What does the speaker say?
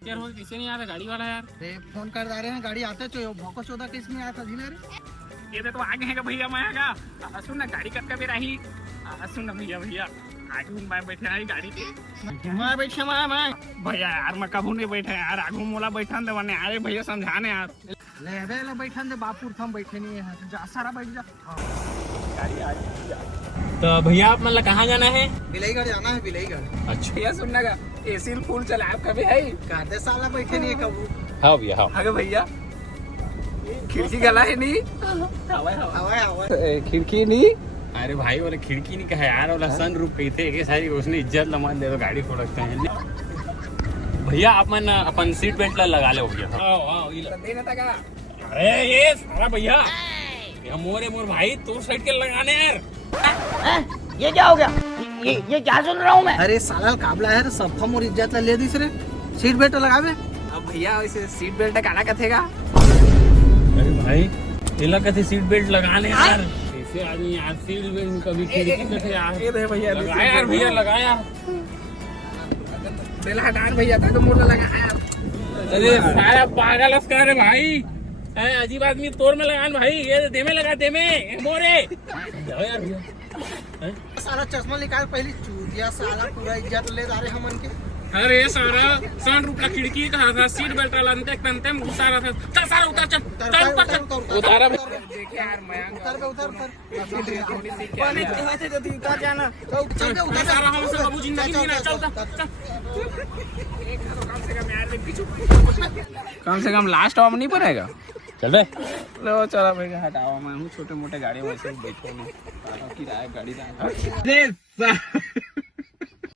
यार वो किसे नहीं आता गाड़ी वाला यार। रे फोन कर जा रहे हैं, गाड़ी आते तो भौको चौदह किस में आया था झीले रे। ये तो आगे है भैया मैं आगा सुन ना गाड़ी कब भी रही सुन ना भैया भैया आगे मैं बैठे आई गाड़ी पे मैं बैठे मैं भैया यार मैं कबू नहीं बैठे यार आगू मोला बैठा दे वरने अरे भैया समझाने यार ले बे ले बैठन दे बापुर हम बैठे नहीं है, जा सारा बैठ जा। गाड़ी आ गई। तो भैया आप मतलब कहाँ जाना है? बिलाईगढ़ जाना है, बिलाईगढ़। अच्छा भैया सुनना का एसी फुल चला आप कभी है काटे साला बैठे नहीं है कबू। हाँ भैया हाँ अरे भैया खिड़की गला है नहीं हवा खिड़की नहीं अरे भाई वाले खिड़की नहीं कहा यार वाला सन रूप कहते हैं सारी उसने इज्जत लमान दे तो गाड़ी को रखते हैं भैया आप मन अपन सीट बेल्ट लगा ले भैया अरे ये सारा भैया मोर भाई तो साइड के लगाने यार ये क्या हो गया? ये क्या सुन रहा हूँ मैं? अरे साला काबला है रे, सब हम और इज्जत ले दी रे। सीट बेल्ट लगावे अब भैया वैसे सीट बेल्ट काला कथेगा अरे भाई तेला कथे सीट बेल्ट लगाने यार ऐसे आदमी यार सीट बेल्ट कभी खिड़की कथे यार ये दे भैया लगाया यार भैया लगाया तेला हटा भैया तो मोड़ लगा यार अरे सारा पागल अस्कार है भाई अजीब आदमी तोड़ में लगान भाई ये दे में लगा दे में मोरे जाओ यार भैया सारा चश्मा निकाल पहले चूतिया साला पूरा इज्जत ले जा रहे हमन के। अरे सारा सन रूप खिड़की कहा था सीट बेल्ट लंते तंते में घुसा रहा था चल सारा उतर चल चल ऊपर चल उतारा देख यार मैं उतर जाना चल सारा हम सब बाबू जिंदगी जीना चल कम से कम लास्ट ऑफ नहीं पड़ेगा चल बे लो चला भाई हटाओ मैं हूँ छोटे मोटे गाड़ी में से बैठो किराया गाड़ी